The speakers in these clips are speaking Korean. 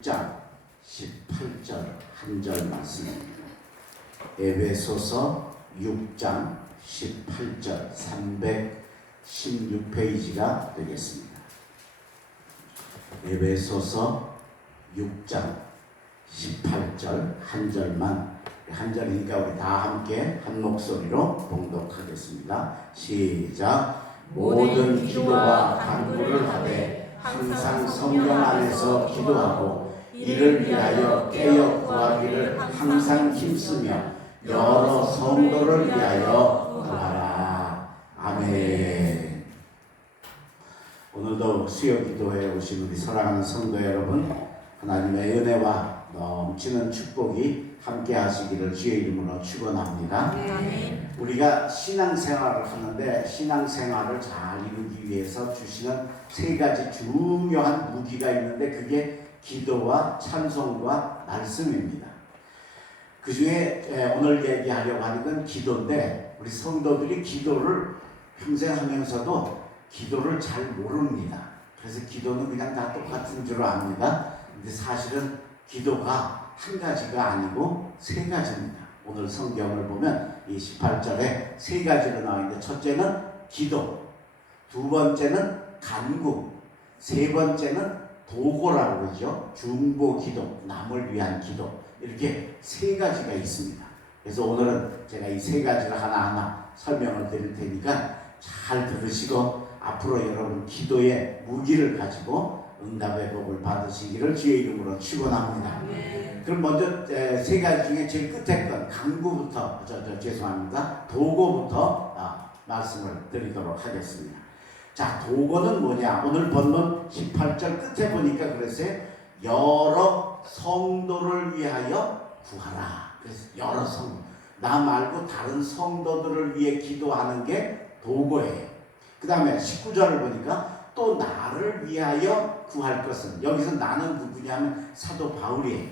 장 18절 한 절 말씀입니다. 에베소서 6장 18절 316페이지가 되겠습니다. 에베소서 6장 18절 한 절만, 한 절이니까 우리 다 함께 한 목소리로 봉독하겠습니다. 시작. 모든 기도와 간구를 하되 항상 성령 안에서 기도하고 이를 위하여 깨어 구하기를 항상 힘쓰며 여러 성도를 위하여 구하라. 아멘. 오늘도 수요 기도회에 오신 우리 사랑하는 성도 여러분, 하나님의 은혜와 넘치는 축복이 함께 하시기를 주의 이름으로 축원합니다. 아멘. 우리가 신앙생활을 하는데 신앙생활을 잘 이루기 위해서 주시는 세 가지 중요한 무기가 있는데 그게 기도와 찬송과 말씀입니다. 그 중에 오늘 얘기하려고 하는 건 기도인데, 우리 성도들이 기도를 평생 하면서도 기도를 잘 모릅니다. 그래서 기도는 그냥 다 똑같은 줄 압니다. 근데 사실은 기도가 한 가지가 아니고 세 가지입니다. 오늘 성경을 보면 이 18절에 세 가지로 나와 있는데, 첫째는 기도, 두 번째는 간구, 세 번째는 도고라고 그러죠. 중보 기도, 남을 위한 기도, 이렇게 세 가지가 있습니다. 그래서 오늘은 제가 이 세 가지를 하나하나 설명을 드릴 테니까 잘 들으시고 앞으로 여러분 기도의 무기를 가지고 응답의 복을 받으시기를 주의 이름으로 축원합니다. 그럼 먼저 세 가지 중에 제일 끝에 건 간구부터, 죄송합니다. 도고부터 말씀을 드리도록 하겠습니다. 자, 도고는 뭐냐? 오늘 본문 18절 끝에 보니까 그랬어요. 여러 성도를 위하여 구하라. 그래서 여러 성도, 나 말고 다른 성도들을 위해 기도하는 게 도고예요. 그 다음에 19절을 보니까 또 나를 위하여 구할 것은, 여기서 나는 누구냐면 사도 바울이에요.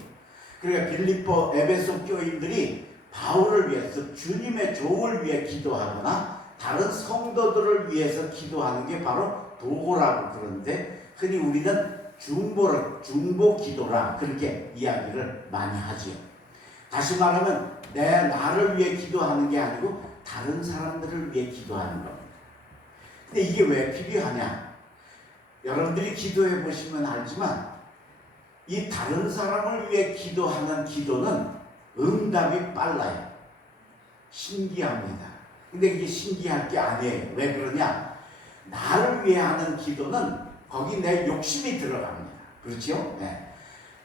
그러니까 빌립보 에베소 교인들이 바울을 위해서, 주님의 종을 위해 기도하거나 다른 성도들을 위해서 기도하는 게 바로 도고라고 그러는데, 흔히 우리는 중보 기도라 그렇게 이야기를 많이 하죠. 다시 말하면 나를 위해 기도하는 게 아니고 다른 사람들을 위해 기도하는 겁니다. 근데 이게 왜 필요하냐? 여러분들이 기도해 보시면 알지만 이 다른 사람을 위해 기도하는 기도는 응답이 빨라요. 신기합니다. 근데 이게 신기할 게 아니에요. 왜 그러냐? 나를 위해 하는 기도는 거기 내 욕심이 들어갑니다. 그렇죠? 네.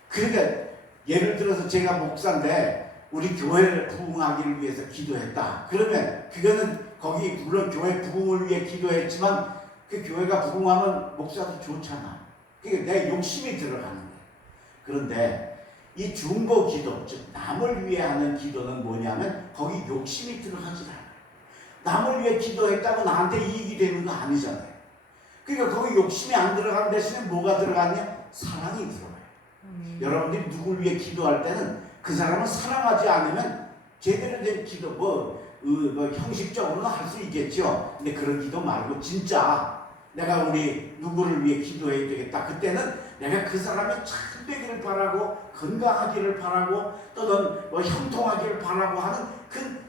그러니까 예를 들어서 제가 목사인데 우리 교회를 부흥하기를 위해서 기도했다. 그러면 그거는 거기 물론 교회 부흥을 위해 기도했지만 그 교회가 부흥하면 목사도 좋잖아. 그러니까 내 욕심이 들어가는 거예요. 그런데 이 중보 기도, 즉 남을 위해 하는 기도는 뭐냐면 거기 욕심이 들어가지 않아요. 남을 위해 기도했다고 나한테 이익이 되는 거 아니잖아요. 그러니까 거기 욕심이 안 들어가는 대신에 뭐가 들어가냐? 사랑이 들어가요. 여러분들이 누굴 위해 기도할 때는 그 사람을 사랑하지 않으면 제대로 된 기도, 형식적으로는 할 수 있겠죠. 근데 그런 기도 말고 진짜 내가 우리 누구를 위해 기도해야 되겠다. 그때는 내가 그 사람이 잘 되기를 바라고, 건강하기를 바라고, 또는 형통하기를 바라고 하는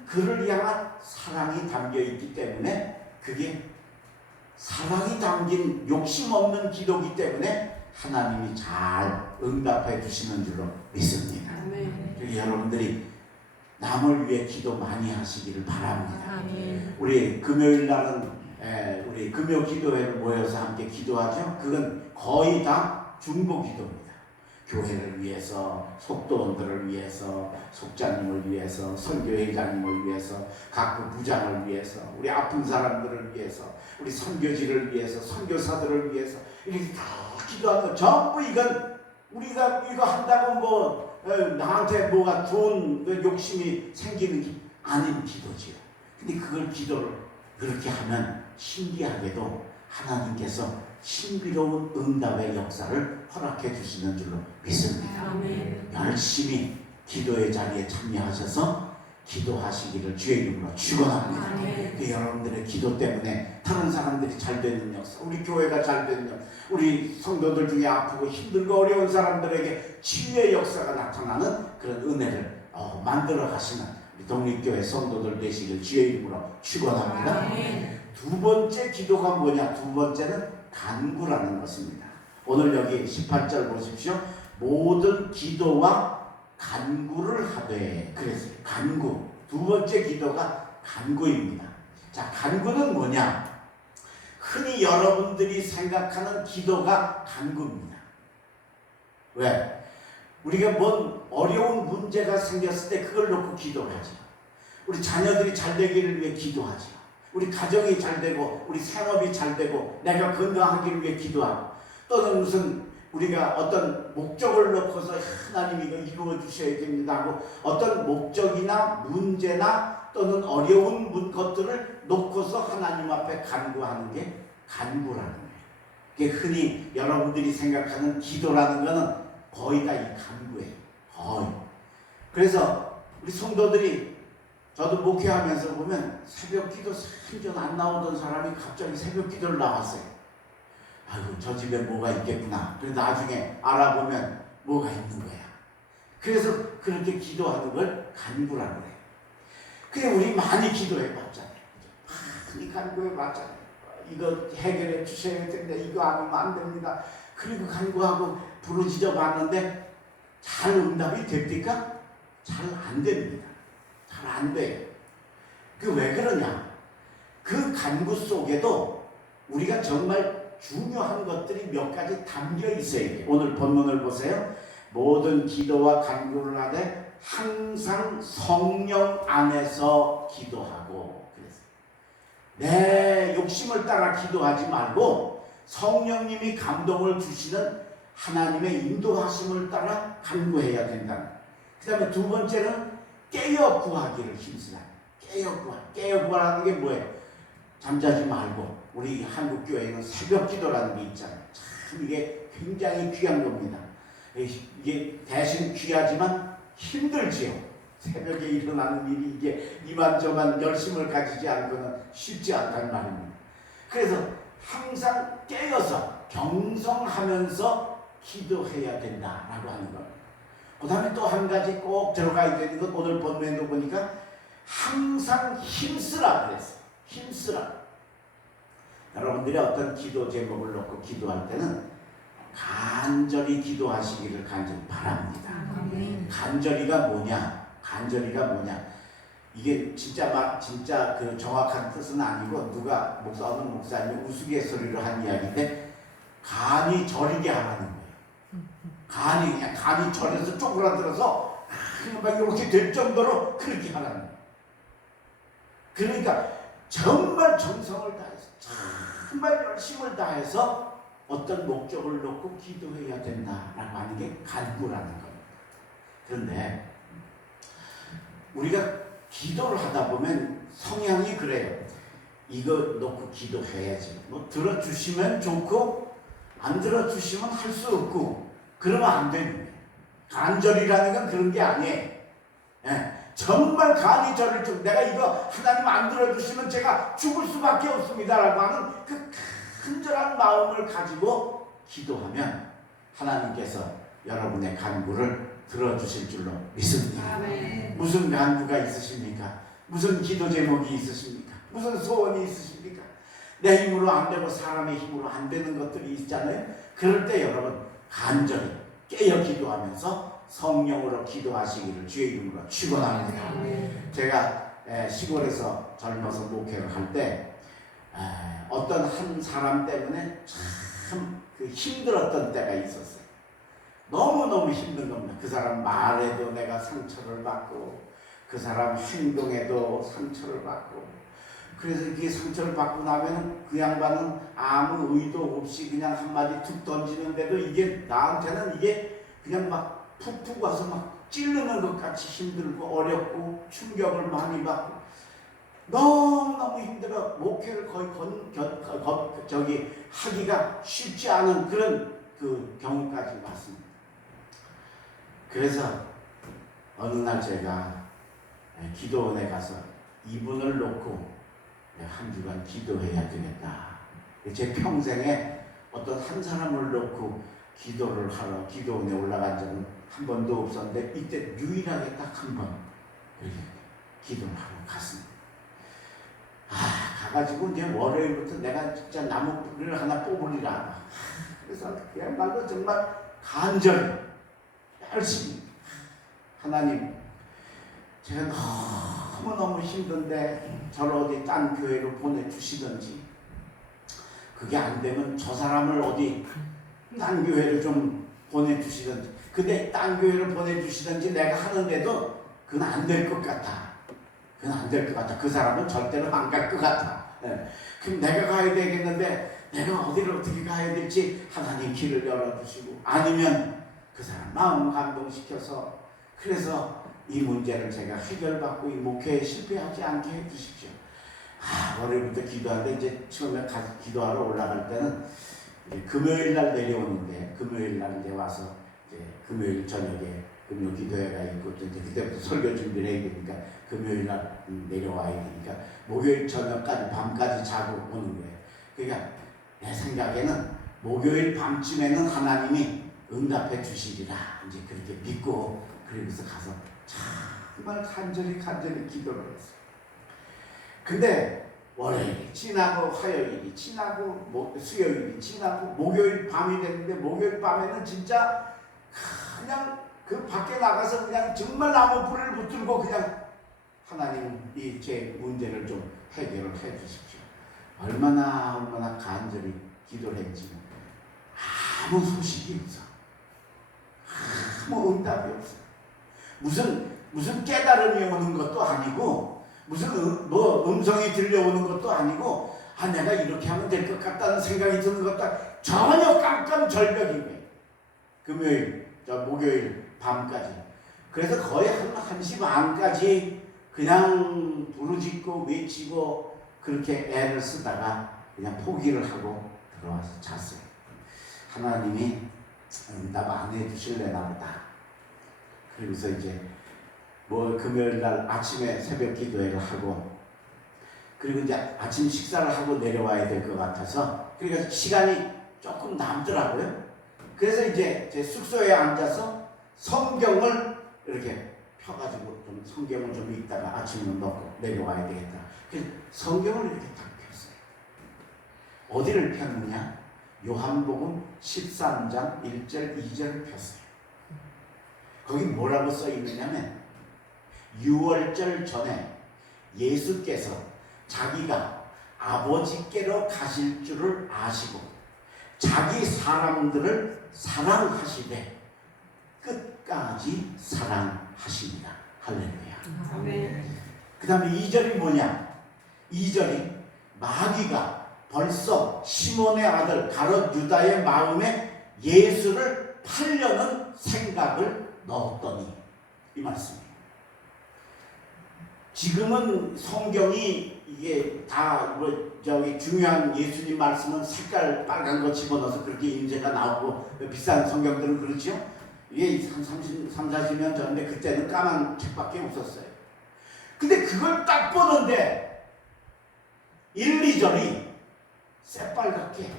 그를 향한 사랑이 담겨 있기 때문에, 그게 사랑이 담긴 욕심 없는 기도이기 때문에 하나님이 잘 응답해 주시는 줄로 믿습니다. 그래서 여러분들이 남을 위해 기도 많이 하시기를 바랍니다. 우리 금요일 날은 우리 금요 기도회를 모여서 함께 기도하죠. 그건 거의 다 중보 기도입니다. 교회를 위해서, 속도원들을 위해서, 속자님을 위해서, 선교회장님을 위해서, 각 부장을 위해서, 우리 아픈 사람들을 위해서, 우리 선교지를 위해서, 선교사들을 위해서 이렇게 다 기도하는, 전부 이건 우리가 이거 한다고 나한테 뭐가 좋은 욕심이 생기는 게 아닌 기도지요. 근데 그걸 기도를 그렇게 하면 신기하게도 하나님께서 신비로운 응답의 역사를 허락해 주시는 줄로 믿습니다. 아멘. 열심히 기도의 자리에 참여하셔서 기도하시기를 주의 이름으로 축원합니다. 그 여러분들의 기도 때문에 다른 사람들이 잘 되는 역사, 우리 교회가 잘 되는 역사, 우리 성도들 중에 아프고 힘들고 어려운 사람들에게 치유의 역사가 나타나는 그런 은혜를 만들어 가시는 우리 독립교회 성도들 되시길 주의 이름으로 축원합니다. 두 번째 기도가 뭐냐? 두 번째는 간구라는 것입니다. 오늘 여기 18절 보십시오. 모든 기도와 간구를 하되, 그랬어요. 간구. 두 번째 기도가 간구입니다. 자, 간구는 뭐냐? 흔히 여러분들이 생각하는 기도가 간구입니다. 왜? 우리가 뭔 어려운 문제가 생겼을 때 그걸 놓고 기도를 하죠. 우리 자녀들이 잘 되기를 위해 기도하죠. 우리 가정이 잘 되고 우리 생업이 잘 되고 내가 건강하기를 위해 기도하고, 또는 무슨 우리가 어떤 목적을 놓고서 하나님 이거 이루어 주셔야 됩니다 하고 어떤 목적이나 문제나 또는 어려운 것들을 놓고서 하나님 앞에 간구하는 게 간구라는 거예요. 그게 흔히 여러분들이 생각하는 기도라는 거는 거의 다 이 간구예요. 거의. 그래서 우리 성도들이, 저도 목회하면서 보면 새벽 기도 3전 안 나오던 사람이 갑자기 새벽 기도를 나왔어요. 아이고, 저 집에 뭐가 있겠구나. 그래서 나중에 알아보면 뭐가 있는 거야. 그래서 그렇게 기도하는 걸 간구라고 그래요. 그래, 우리 많이 기도해 봤잖아요. 많이 간구해 봤잖아요. 이거 해결해 주셔야 됩니다. 이거 안 하면 안 됩니다. 그리고 간구하고 부르짖어 봤는데 잘 응답이 됩니까? 잘 안 됩니다. 잘 안 돼요. 그 왜 그러냐? 그 간구 속에도 우리가 정말 중요한 것들이 몇 가지 담겨 있어야 돼요. 오늘 본문을 보세요. 모든 기도와 간구를 하되 항상 성령 안에서 기도하고, 그랬어요. 내 욕심을 따라 기도하지 말고 성령님이 감동을 주시는 하나님의 인도하심을 따라 간구해야 된다. 그 다음에 두 번째는 깨어 구하기를 힘쓰라. 깨어 구하라는 게 뭐예요? 잠자지 말고, 우리 한국교회는 새벽 기도라는 게 있잖아요. 참 이게 굉장히 귀한 겁니다. 이게 대신 귀하지만 힘들지요. 새벽에 일어나는 일이 이게 이만저만 열심을 가지지 않고는 쉽지 않다는 말입니다. 그래서 항상 깨어서 경성하면서 기도해야 된다라고 하는 겁니다. 그 다음에 또 한 가지 꼭 들어가야 되는 건 오늘 본문에도 보니까 항상 힘쓰라 그랬어요. 힘쓰라. 여러분들이 어떤 기도 제목을 놓고 기도할 때는 간절히 기도하시기를 간절히 바랍니다. 간절히가 뭐냐? 간절히가 뭐냐? 이게 진짜 그 정확한 뜻은 아니고, 누가 어느 목사님이 우스갯소리로 한 이야기인데, 간이 저리게 하라는 거예요. 그냥 간이 저려서 쪼그라들어서 막 이렇게 될 정도로 그렇게 하라는 거예요. 그러니까 정말 정성을 다해서, 정말 열심을 다해서 어떤 목적을 놓고 기도해야 된다라고 하는 게 간구라는 겁니다. 그런데 우리가 기도를 하다 보면 성향이 그래요. 이거 놓고 기도해야지. 뭐 들어주시면 좋고 안 들어주시면 할 수 없고 그러면 안 되는 거예요. 간절이라는 건 그런 게 아니에요. 정말 간이 저를 좀, 내가 이거 하나님 안 들어주시면 제가 죽을 수밖에 없습니다라고 하는 그 간절한 마음을 가지고 기도하면 하나님께서 여러분의 간구를 들어주실 줄로 믿습니다. 무슨 간구가 있으십니까? 무슨 기도 제목이 있으십니까? 무슨 소원이 있으십니까? 내 힘으로 안 되고 사람의 힘으로 안 되는 것들이 있잖아요. 그럴 때 여러분 간절히 깨어 기도하면서 성령으로 기도하시기를 주의 이름으로 축원합니다. 제가 시골에서 젊어서 목회를 할 때 어떤 한 사람 때문에 참 그 힘들었던 때가 있었어요. 너무너무 힘든 겁니다. 그 사람 말에도 내가 상처를 받고 그 사람 행동에도 상처를 받고, 그래서 이게 상처를 받고 나면 그 양반은 아무 의도 없이 그냥 한마디 툭 던지는데도 이게 나한테는 이게 그냥 막 푹푹 와서 막 찌르는 것 같이 힘들고 어렵고 충격을 많이 받고 너무너무 힘들어 목회를 거의 하기가 쉽지 않은 그런 그 경우까지 왔습니다. 그래서 어느 날 제가 기도원에 가서 이분을 놓고 한 주간 기도해야 되겠다. 제 평생에 어떤 한 사람을 놓고 기도를 하러 기도원에 올라간 적은 한 번도 없었는데 이때 유일하게 딱 한 번 기도를 하러 갔습니다. 가가지고 이제 월요일부터 내가 진짜 나무를 하나 뽑으리라. 그래서 그야말로 정말 간절히 열심히 하나님, 제가 너무너무 힘든데 저를 어디 딴 교회로 보내주시든지, 그게 안 되면 저 사람을 어디 딴 교회를 좀 보내주시든지, 근데 딴 교회를 보내주시든지 내가 하는데도 그건 안 될 것 같아. 그건 안 될 것 같아. 그 사람은 절대로 안 갈 것 같아. 그럼 내가 가야 되겠는데 내가 어디를 어떻게 가야 될지 하나님 길을 열어주시고, 아니면 그 사람 마음 감동시켜서, 그래서 이 문제를 제가 해결받고 이 목회에 실패하지 않게 해주십시오. 월요일부터 기도하는데 이제 처음에 기도하러 올라갈 때는 이제 금요일 날 내려오는데, 금요일 날 이제 와서 이제 금요일 저녁에 금요 기도회가 있고 이제 그때부터 설교 준비를 해야 되니까 금요일 날 내려와야 되니까 목요일 저녁까지 밤까지 자고 오는 거예요. 그러니까 내 생각에는 목요일 밤쯤에는 하나님이 응답해 주시리라 이제 그렇게 믿고, 그러면서 가서 정말 간절히 기도를 했어요. 근데 월요일이 지나고 화요일이 지나고 수요일이 지나고 목요일 밤이 됐는데, 목요일 밤에는 진짜 그냥 그 밖에 나가서 그냥 정말 나무 불을 붙들고 그냥 하나님 이 제 문제를 좀 해결을 해 주십시오. 얼마나 간절히 기도를 했지 아무 소식이 없어. 아무 응답이 없어. 무슨 깨달음이 오는 것도 아니고, 무슨 음성이 들려오는 것도 아니고, 내가 이렇게 하면 될 것 같다는 생각이 드는 것도 전혀 깜깜절벽인 거예요. 목요일 밤까지. 그래서 거의 한 1시 반까지 그냥 부르짖고 외치고 그렇게 애를 쓰다가 그냥 포기를 하고 들어와서 잤어요. 하나님이 응답 안 해주실래나 보다. 그러면서 이제 금요일 날 아침에 새벽 기도회를 하고, 그리고 이제 아침 식사를 하고 내려와야 될 것 같아서, 그러니까 시간이 조금 남더라고요. 그래서 이제 제 숙소에 앉아서 성경을 이렇게 펴가지고 좀 성경을 좀 읽다가 아침을 먹고 내려와야 되겠다. 그래서 성경을 이렇게 딱 폈어요. 어디를 폈느냐? 요한복음 13장 1절 2절을 폈어요. 거기 뭐라고 써 있느냐면, 6월절 전에 예수께서 자기가 아버지께로 가실 줄을 아시고 자기 사람들을 사랑하시되 끝까지 사랑하십니다. 할렐루야. 아멘. 그 다음에 2절이 뭐냐? 2절이 마귀가 벌써 시몬의 아들 가롯 유다의 마음에 예수를 팔려는 생각을 넣었더니, 이 말씀이에요. 지금은 성경이 이게 다 중요한 예수님 말씀은 색깔 빨간 거 집어넣어서 그렇게 인쇄가 나오고, 비싼 성경들은 그렇죠. 이게 한 40년 전인데 그때는 까만 책밖에 없었어요. 근데 그걸 딱 보는데 1, 2절이 새빨갛게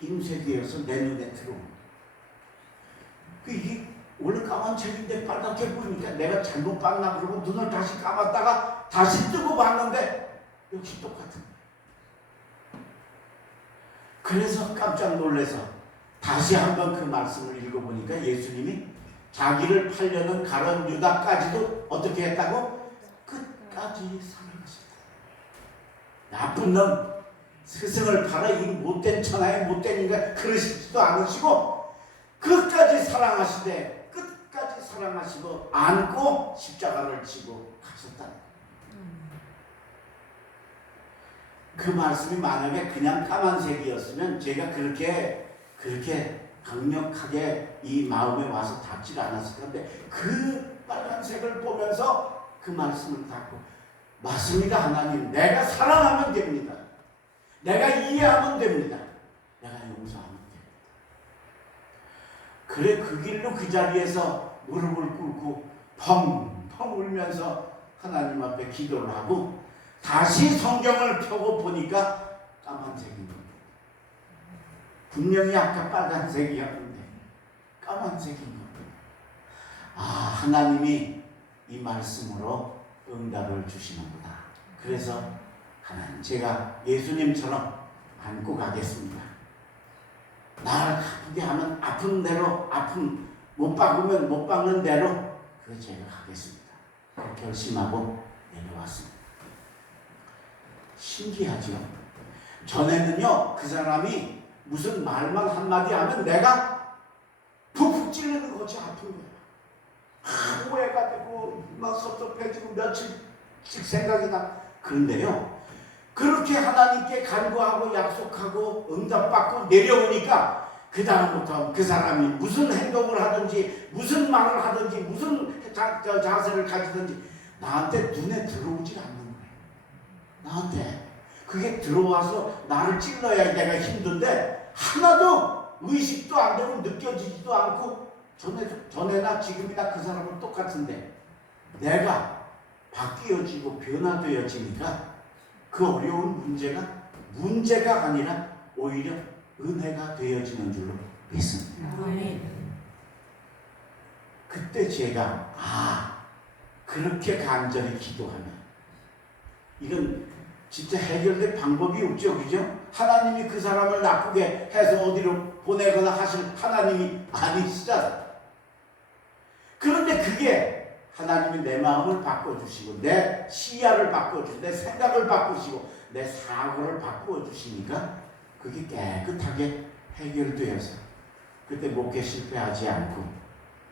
인쇄되어서 내 눈에 들어옵니다. 이게 원래 까만 책인데 빨갛게 보이니까 내가 잘못 봤나 그러고 눈을 다시 감았다가 다시 뜨고 봤는데 역시 똑같은 거예요. 그래서 깜짝 놀라서 다시 한번 그 말씀을 읽어보니까 예수님이 자기를 팔려는 가룟 유다까지도 어떻게 했다고? 끝까지 사랑하셨다. 나쁜 놈, 스승을 팔아 이 못된 천하의 못된 인간 그러시지도 않으시고 끝까지 사랑하시되 끝까지 사랑하시고 안고 십자가를 지고 가셨다. 그 말씀이 만약에 그냥 까만색이었으면 제가 그렇게 강력하게 이 마음에 와서 닿질 않았을 텐데, 그 빨간색을 보면서 그 말씀을 닫고, 맞습니다 하나님, 내가 사랑하면 됩니다. 내가 이해하면 됩니다. 내가 용서하면 됩니다. 그래 그 길로 그 자리에서 무릎을 꿇고 펑펑 울면서 하나님 앞에 기도를 하고 다시 성경을 펴고 보니까 까만색인 겁니다. 분명히 아까 빨간색이었는데 까만색인 겁니다. 아, 하나님이 이 말씀으로 응답을 주시는구나. 그래서 하나님, 제가 예수님처럼 안고 가겠습니다. 날 아프게 하면 아픈 대로, 아픈 못 박으면 못 박는 대로 그 제가 가겠습니다. 결심하고 내려왔습니다. 신기하죠? 전에는요, 그 사람이 무슨 말만 한마디 하면 내가 푹푹 찔리는 것이 아픈 거야. 오해가 되고 막 섭섭해지고 며칠씩 생각이 나. 그런데요, 그렇게 하나님께 간구하고 약속하고 응답받고 내려오니까 그 다음부터 그 사람이 무슨 행동을 하든지 무슨 말을 하든지 무슨 자세를 가지든지 나한테 눈에 들어오지 않는 거예요. 나한테 그게 들어와서 나를 찔러야 내가 힘든데 하나도 의식도 안 되고 느껴지지도 않고 전에나 지금이나 그 사람은 똑같은데 내가 바뀌어지고 변화되어지니까 그 어려운 문제가 아니라 오히려 은혜가 되어지는 줄로 믿습니다. 그때 제가 그렇게 간절히 기도하면 이건 진짜 해결될 방법이 없죠. 그죠? 하나님이 그 사람을 나쁘게 해서 어디로 보내거나 하실 하나님이 아니시잖아요. 그런데 그게 하나님이 내 마음을 바꿔주시고 내 시야를 바꿔주시고 내 생각을 바꾸시고 내 사고를 바꿔주시니까 그게 깨끗하게 해결되어서 그때 목회 실패하지 않고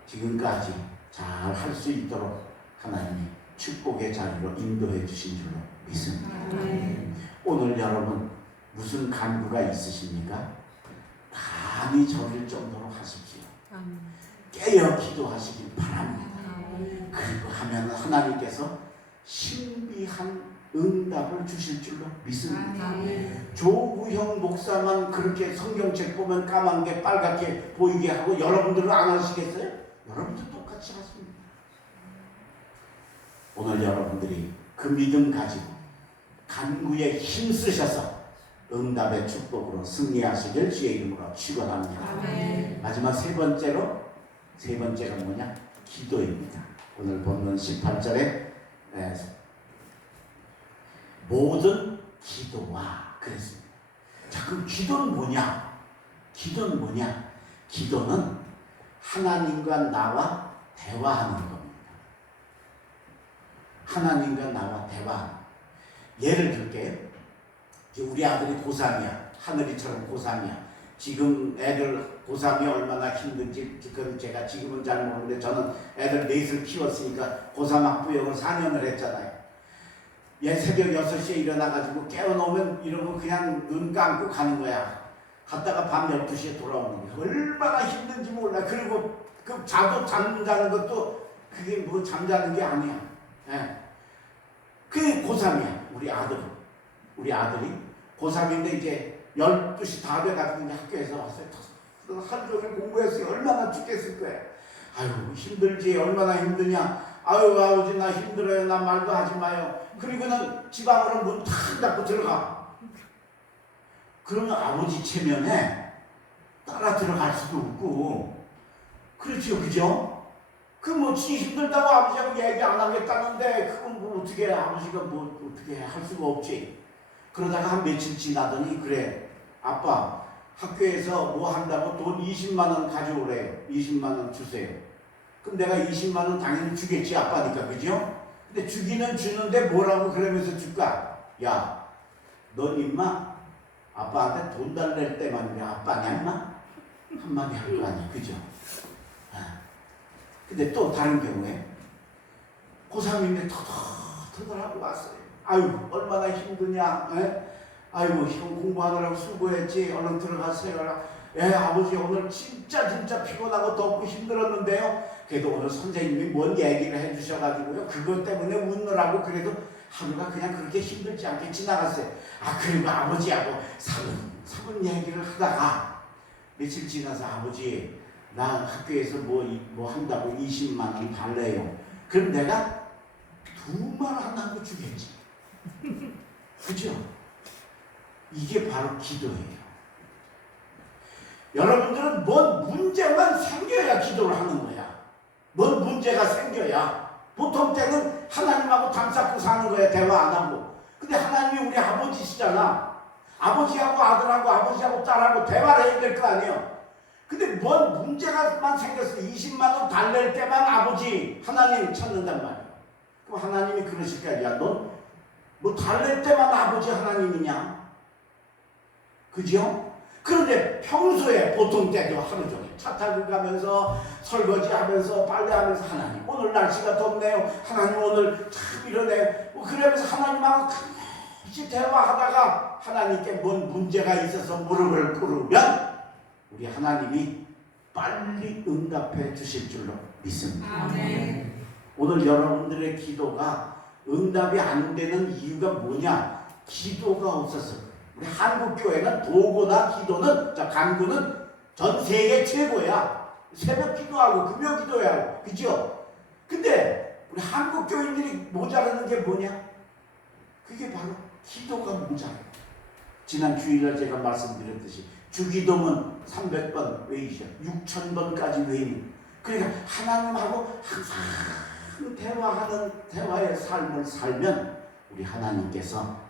지금까지 잘 할 수 있도록 하나님이 축복의 자리로 인도해 주신 줄로 믿습니다. 오늘 여러분 무슨 간구가 있으십니까? 감히 저릴 정도로 하십시오. 깨어 기도하시길 바랍니다. 그리고 하면 하나님께서 신비한 응답을 주실 줄로 믿습니다. 조구형 목사만 그렇게 성경책 보면 까만 게 빨갛게 보이게 하고 여러분들은 안 하시겠어요? 여러분도 똑같이 하십니다. 오늘 여러분들이 그 믿음 가지고 간구에 힘쓰셔서 응답의 축복으로 승리하시길 주의 이름으로 축원합니다. 마지막 세 번째가 뭐냐? 기도입니다. 오늘 본문 18절에 모든 기도와 그랬습니다. 자, 그럼 기도는 뭐냐? 기도는 하나님과 나와 대화하는 겁니다. 하나님과 나와 대화. 예를 들게요. 우리 아들이 고3이야. 하늘이처럼 고3이야. 지금 애들 고3이 얼마나 힘든지 그건 제가 지금은 잘 모르는데 저는 애들 넷을 키웠으니까 고3 학부형을 4년을 했잖아요. 얘 새벽 6시에 일어나가지고 깨워놓으면 이러고 그냥 눈 감고 가는 거야. 갔다가 밤 12시에 돌아오는 거야. 얼마나 힘든지 몰라. 그리고 그 잠자는 것도 그게 뭐 잠자는 게 아니야. 그게 고3이야. 우리 아들이 고3인데 이제 12시 다 돼가지고 학교에서 왔어요. 하루 종일 공부했어요. 얼마나 죽겠을 거야. 아유 힘들지. 얼마나 힘드냐. 아유 아버지 나 힘들어요. 나 말도 하지 마요. 그리고는 집 안으로 문 탁 닫고 들어가. 그러면 아버지 체면에 따라 들어갈 수도 없고 그렇죠. 그죠? 그 뭐 지 힘들다고 아버지하고 얘기 안 하겠다는데 그건 뭐 어떻게 아버지가 뭐 어떻게 할 수가 없지. 그러다가 한 며칠 지나더니 그래 아빠 학교에서 뭐 한다고 돈 20만 원 가져오래요. 20만 원 주세요. 그럼 내가 20만 원 당연히 주겠지 아빠니까. 그죠? 근데 주기는 주는데 뭐라고 그러면서 줄까? 야, 넌 임마 아빠한테 돈 달랠 때만 그래 아빠냐 임마? 한마디 할 거 아니야. 그죠? 근데 또 다른 경우에 고3인데 터덜터덜하고 왔어요. 아유 얼마나 힘드냐. 아이고 형 공부하느라고 수고했지. 얼른 들어가세요. 아버지 오늘 진짜 피곤하고 덥고 힘들었는데요. 그래도 오늘 선생님이 뭔 얘기를 해주셔가지고요. 그것 때문에 웃느라고 그래도 하루가 그냥 그렇게 힘들지 않게 지나갔어요. 그리고 아버지하고 사분 얘기를 하다가 며칠 지나서 아버지 나 학교에서 뭐 한다고 20만 원 달래요. 그럼 내가 두말 안 하고 주겠지. 그죠? 이게 바로 기도예요. 여러분들은 뭔 문제만 생겨야 기도를 하는 거야. 뭔 문제가 생겨야. 보통 때는 하나님하고 담쌓고 사는 거야. 대화 안 하고. 근데 하나님이 우리 아버지시잖아. 아버지하고 아들하고 아버지하고 딸하고 대화를 해야 될 거 아니에요. 근데 뭔 문제가만 생겼어. 20만 원 달랠 때만 아버지 하나님 찾는단 말이야. 그럼 하나님이 그러실 거야. 야, 넌 뭐 달랠 때만 아버지 하나님이냐? 그죠? 그런데 평소에 보통 때도 하루 종일 차 타고 가면서 설거지 하면서 빨래하면서 하나님 오늘 날씨가 덥네요. 하나님 오늘 참 이러네. 그러면서 하나님하고 같이 대화하다가 하나님께 뭔 문제가 있어서 무릎을 꿇으면 우리 하나님이 빨리 응답해 주실 줄로 믿습니다. 아멘. 오늘 여러분들의 기도가 응답이 안 되는 이유가 뭐냐? 기도가 없어서. 우리 한국교회는 도구나 기도는, 간구는 전 세계 최고야. 새벽 기도하고 금요 기도해야 하고, 그죠? 근데 우리 한국교인들이 모자라는 게 뭐냐? 그게 바로 기도가 모자라요. 지난 주일날 제가 말씀드렸듯이 주기도문 300번 외이셔 6,000번까지 외이는. 그러니까 하나님하고 항상 대화하는 대화의 삶을 살면 우리 하나님께서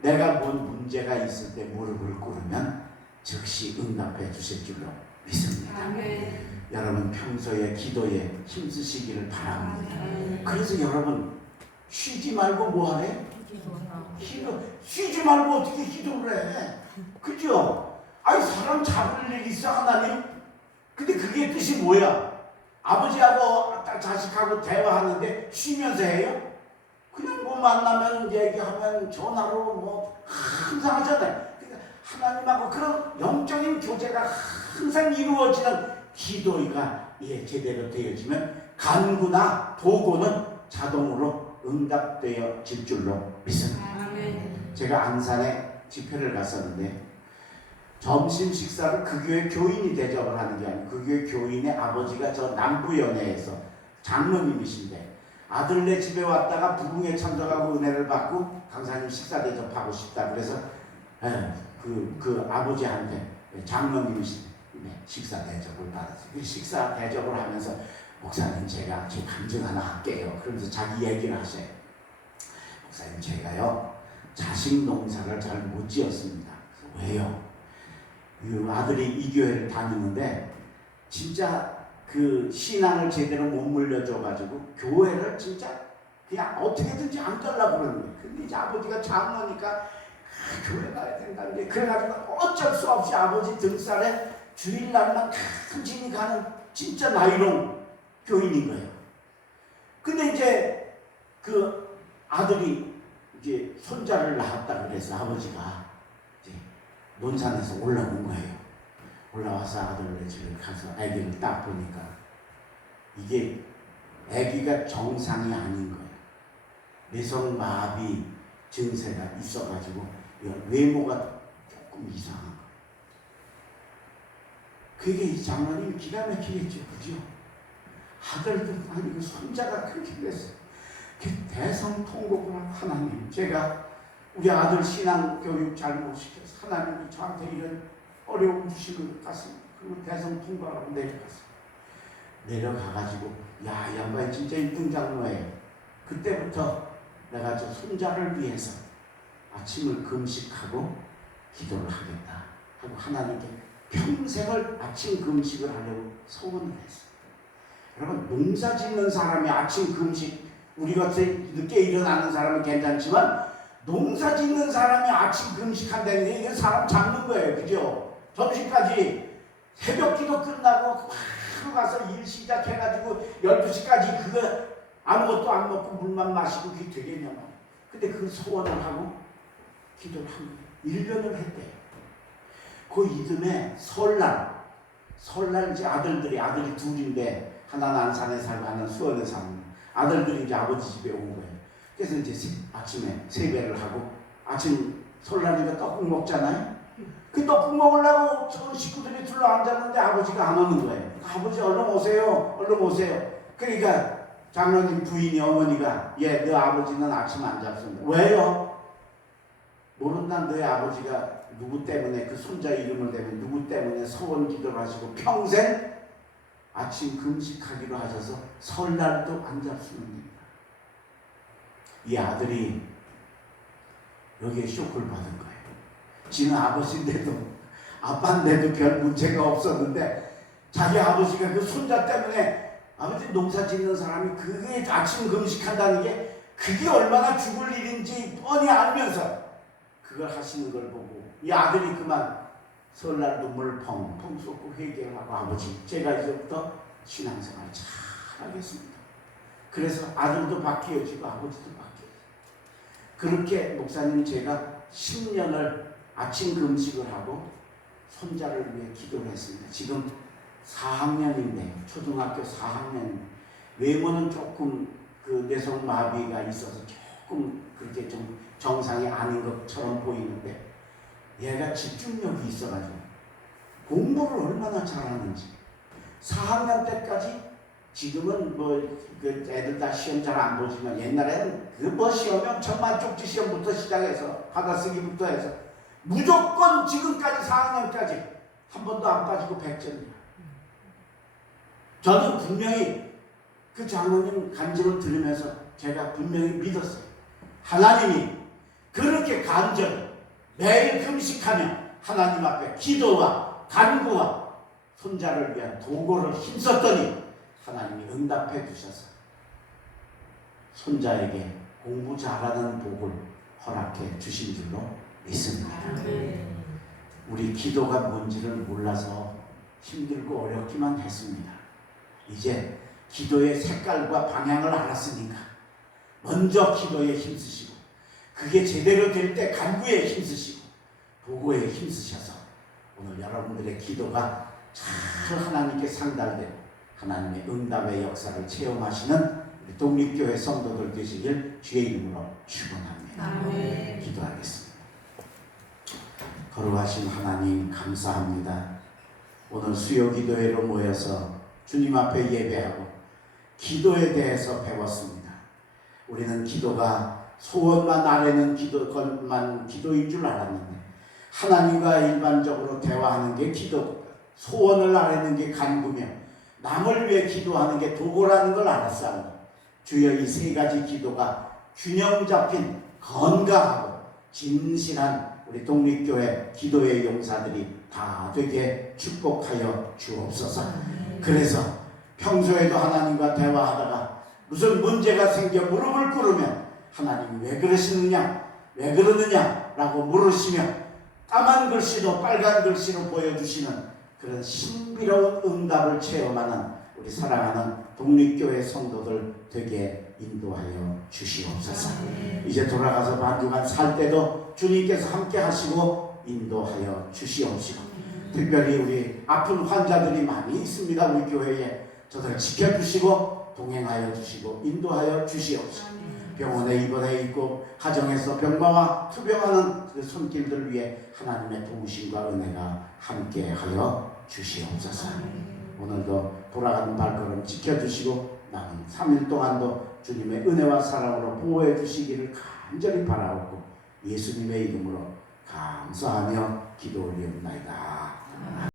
내가 뭔 문제가 있을 때 무릎을 꿇으면 즉시 응답해 주실 줄로 믿습니다. 아멘. 여러분 평소에 기도에 힘쓰시기를 바랍니다. 아멘. 그래서 여러분 쉬지 말고 뭐 하래? 기도. 쉬지 말고 어떻게 기도를 해? 그죠? 아니 사람 잡을 일 있어 하나님? 근데 그게 뜻이 뭐야? 아버지하고 자식하고 대화하는데 쉬면서 해요? 그냥 뭐 만나면 얘기하면 전화로 뭐 항상 하잖아요. 그러니까 하나님하고 그런 영적인 교제가 항상 이루어지는 기도가 제대로 되어지면 간구나 도구는 자동으로 응답되어질 줄로 믿습니다. 아멘. 제가 안산에 집회를 갔었는데 점심 식사를 그 교회 교인이 대접을 하는 게 아니고 그 교회 교인의 아버지가 저 남부연회에서 장로님이신데 아들네 집에 왔다가 부흥에 참석하고 은혜를 받고 강사님 식사 대접하고 싶다. 그래서 그 아버지한테 장로님이신데 식사 대접을 받았어요. 그 식사 대접을 하면서 목사님 제가 제 간증 하나 할게요. 그러면서 자기 얘기를 하세요. 목사님 제가요 자식 농사를 잘 못 지었습니다. 왜요? 이 아들이 이 교회를 다니는데 진짜 그 신앙을 제대로 못 물려줘가지고 교회를 진짜 그냥 어떻게든지 안 가려고 그러는 거예요. 근데 이제 아버지가 장로니까 교회 가야 된다는 게 그래가지고 어쩔 수 없이 아버지 등살에 주일날만 간신히 가는 진짜 나이롱 교인인 거예요. 근데 이제 그 아들이 이제 손자를 낳았다 그래서 아버지가 이제 논산에서 올라온 거예요. 올라와서 아들네 집에 가서 아기를 딱 보니까 이게 아기가 정상이 아닌 거예요. 뇌성마비 증세가 있어가지고 외모가 조금 이상한 거예요. 그게 이 장로님이 기가 막히겠죠. 그죠? 아들도 아니고 손자가 그렇게 됐어요. 대성통곡을 하나님 제가 우리 아들 신앙 교육 잘못 시켜서 하나님이 저한테 이런 어려움 주신 것 같습니다. 그리고 대성통곡하고 내려갔어요. 내려가가지고 야 양반이 진짜 1등 장로예요. 그때부터 내가 저 손자를 위해서 아침을 금식하고 기도를 하겠다 하고 하나님께 평생을 아침 금식을 하려고 소원을 했어요. 여러분 농사 짓는 사람이 아침 금식 우리 같이 늦게 일어나는 사람은 괜찮지만 농사 짓는 사람이 아침 금식한다는 게 이게 사람 잡는 거예요. 그죠? 점심까지 새벽 기도 끝나고 하루 가서 일 시작해가지고 12시까지 그거 아무것도 안 먹고 물만 마시고 그게 되겠냐 말이에요. 근데 그 소원을 하고 기도를 한 거예요. 1년을 했대요. 그 이듬해 설날 이제 아들이 둘인데 하나는 안산에 살고 하나는 수원에 사는 아들들이 이제 아버지 집에 온 거예요. 그래서 이제 아침에 세배를 하고 아침 설날이니까 떡국 먹잖아요. 그 떡국 먹으려고 전 식구들이 둘러 앉았는데 아버지가 안 오는 거예요. 아버지 얼른 오세요. 얼른 오세요. 그러니까 장로님 부인이 어머니가 너 아버지는 아침 안 잡습니다. 왜요? 모른다. 너희 아버지가 누구 때문에 그 손자 이름을 대면 누구 때문에 서원 기도를 하시고 평생 아침 금식하기로 하셔서 설날도 안 잡습니다. 이 아들이 여기에 쇼크를 받은 거예요. 지는 아버지인데도 아빠인데도 별 문제가 없었는데 자기 아버지가 그 손자 때문에 아버지 농사 짓는 사람이 그게 아침 금식한다는 게 그게 얼마나 죽을 일인지 뻔히 알면서 그걸 하시는 걸 보고 이 아들이 그만 설날 눈물을 펑펑 쏟고 회개를 하고 아버지 제가 이제부터 신앙생활 잘 하겠습니다. 그래서 아들도 바뀌어지고 아버지도 바뀌어요. 그렇게 목사님 제가 10년을 아침 금식을 하고 손자를 위해 기도를 했습니다. 지금 4학년인데 초등학교 4학년 외모는 조금 그 뇌성마비가 있어서 조금 그렇게 좀 정상이 아닌 것처럼 보이는데 얘가 집중력이 있어가지고 공부를 얼마나 잘하는지 4학년 때까지 지금은 그 애들 다 시험 잘 안 보지만 옛날에는 그 시험이 천만 쪽지 시험부터 시작해서 받아쓰기부터 해서 무조건 지금까지 4학년까지 한 번도 안 빠지고 100점이야. 저는 분명히 그 장로님 간증을 들으면서 제가 분명히 믿었어요. 하나님이 그렇게 간절히 매일 금식하며 하나님 앞에 기도와 간구와 손자를 위한 도구를 힘썼더니 하나님이 응답해 주셔서 손자에게 공부 잘하는 복을 허락해 주신 줄로 믿습니다. 우리 기도가 뭔지를 몰라서 힘들고 어렵기만 했습니다. 이제 기도의 색깔과 방향을 알았으니까 먼저 기도에 힘쓰시고 그게 제대로 될 때 간구에 힘쓰시고 도구에 힘쓰셔서 오늘 여러분들의 기도가 잘 하나님께 상달되고 하나님의 응답의 역사를 체험하시는 우리 독립교회 성도들 되시길 주의 이름으로 축원합니다. 아멘. 기도하겠습니다. 거룩하신 하나님 감사합니다. 오늘 수요 기도회로 모여서 주님 앞에 예배하고 기도에 대해서 배웠습니다. 우리는 기도가 소원만 아뢰는 것만 기도인 줄 알았는데 하나님과 일반적으로 대화하는 게 기도, 소원을 아뢰는 게 간구며 남을 위해 기도하는 게 도구라는 걸 알았습니다. 주여 이 세 가지 기도가 균형 잡힌 건강하고 진실한 우리 독립교회 기도의 용사들이 다 되게 축복하여 주옵소서. 그래서 평소에도 하나님과 대화하다가 무슨 문제가 생겨 무릎을 꿇으면 하나님이 왜 그러시느냐 왜 그러느냐 라고 물으시며 까만 글씨로 빨간 글씨로 보여주시는 그런 신비로운 응답을 체험하는 우리 사랑하는 독립교회 성도들 되게 인도하여 주시옵소서. 이제 돌아가서 반주간 살 때도 주님께서 함께 하시고 인도하여 주시옵시고 특별히 우리 아픈 환자들이 많이 있습니다. 우리 교회에 저들 지켜주시고 동행하여 주시고 인도하여 주시옵시고 병원에 입원해 있고 가정에서 병마와 투병하는 그 손길들 위해 하나님의 도우심과 은혜가 함께하여 주시옵소서. 오늘도 돌아가는 발걸음 지켜주시고 남은 3일 동안도 주님의 은혜와 사랑으로 보호해 주시기를 간절히 바라옵고 예수님의 이름으로 감사하며 기도 올리옵나이다.